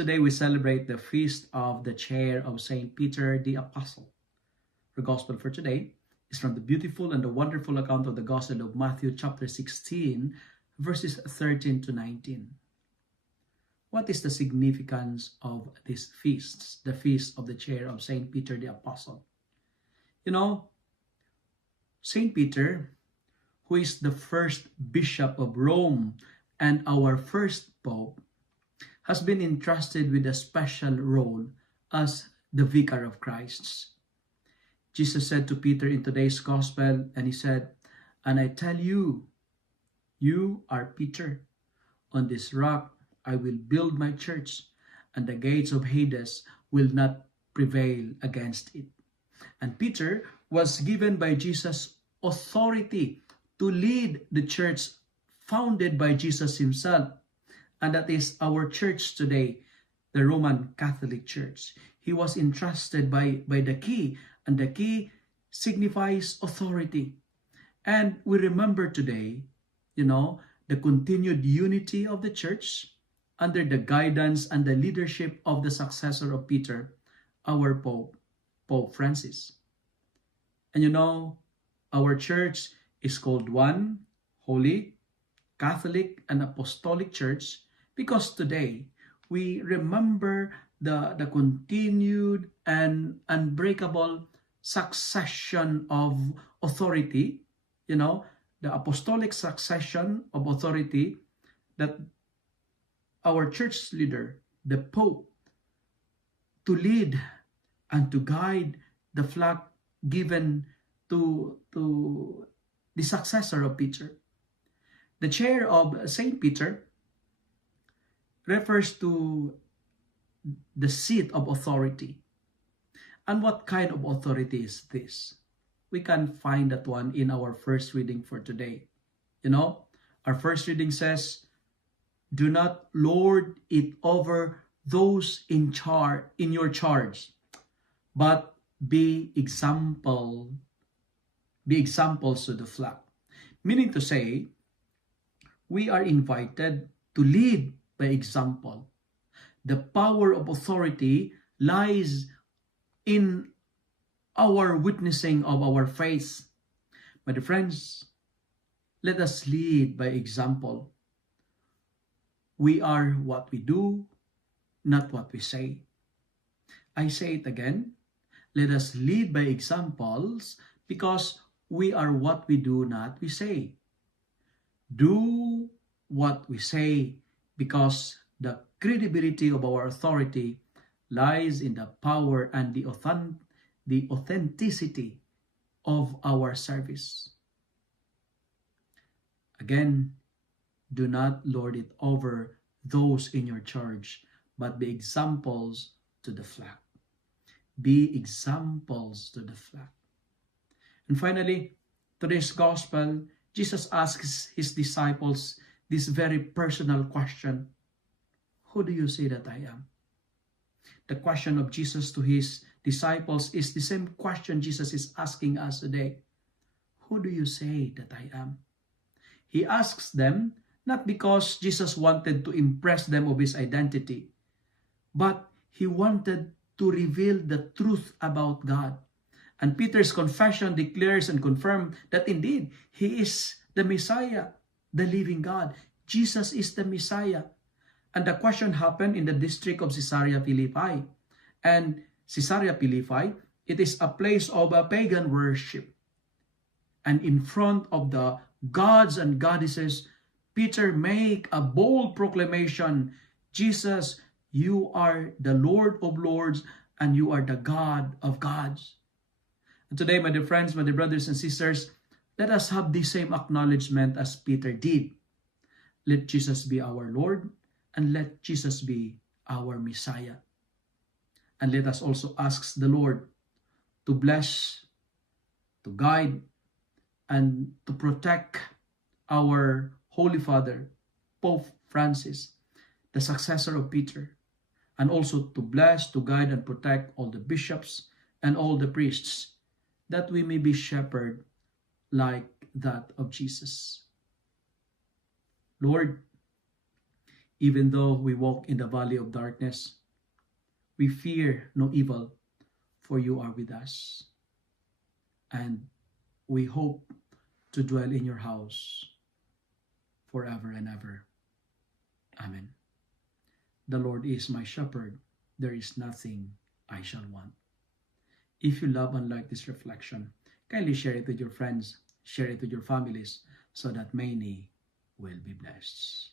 Today we celebrate the feast of the chair of Saint Peter the Apostle. Our gospel for today is from the beautiful and the wonderful account of the Gospel of Matthew chapter 16, verses 13 to 19. What is the significance of these feasts, the feast of the chair of Saint Peter the Apostle? You know, Saint Peter, who is the first bishop of Rome and our first pope, has been entrusted with a special role as the vicar of Christ. Jesus said to Peter in today's gospel, and he said, "And I tell you, you are Peter. On this rock I will build my church, and the gates of Hades will not prevail against it." And Peter was given by Jesus authority to lead the church founded by Jesus himself. And that is our church today, the Roman Catholic Church. He was entrusted by the key, and the key signifies authority. And we remember today, the continued unity of the church under the guidance and the leadership of the successor of Peter, our Pope, Pope Francis. And our church is called one, holy, Catholic, and Apostolic Church, because today we remember the continued and unbreakable succession of authority, the apostolic succession of authority that our church leader, the Pope, to lead and to guide the flock given to the successor of Peter. The chair of Saint Peter refers to the seat of authority. And what kind of authority is this? We can find that one in our first reading for today. Our first reading says, "Do not lord it over those in your charge, but be examples to the flock." Meaning to say, we are invited to lead by example. The power of authority lies in our witnessing of our faith. My dear friends, let us lead by example. We are what we do, not what we say. I say it again. Let us lead by examples because we are what we do, not we say. Do what we say because the credibility of our authority lies in the power and the authenticity of our service. Again, do not lord it over those in your charge, but be examples to the flock. Be examples to the flock. And finally, today's gospel, Jesus asks his disciples this very personal question: who do you say that I am? The question of Jesus to his disciples is the same question Jesus is asking us today. Who do you say that I am? He asks them not because Jesus wanted to impress them of his identity, but he wanted to reveal the truth about God. And Peter's confession declares and confirms that indeed he is the Messiah, the living God. Jesus is the Messiah. And the question happened in the district of Caesarea Philippi. And Caesarea Philippi, it is a place of a pagan worship. And in front of the gods and goddesses, Peter make a bold proclamation: Jesus, you are the Lord of Lords and you are the God of gods. And today, my dear friends, my dear brothers and sisters, let us have the same acknowledgement as Peter did. Let Jesus be our Lord, and let Jesus be our Messiah. And let us also ask the Lord to bless, to guide, and to protect our Holy Father, Pope Francis, the successor of Peter, and also to bless, to guide, and protect all the bishops and all the priests, that we may be shepherded like that of Jesus. Lord, Even though we walk in the valley of darkness, we fear no evil, for you are with us. And we hope to dwell in your house forever and ever. Amen. The Lord is my shepherd. There is nothing I shall want. If you love and like this reflection, kindly share it with your friends, share it with your families, so that many will be blessed.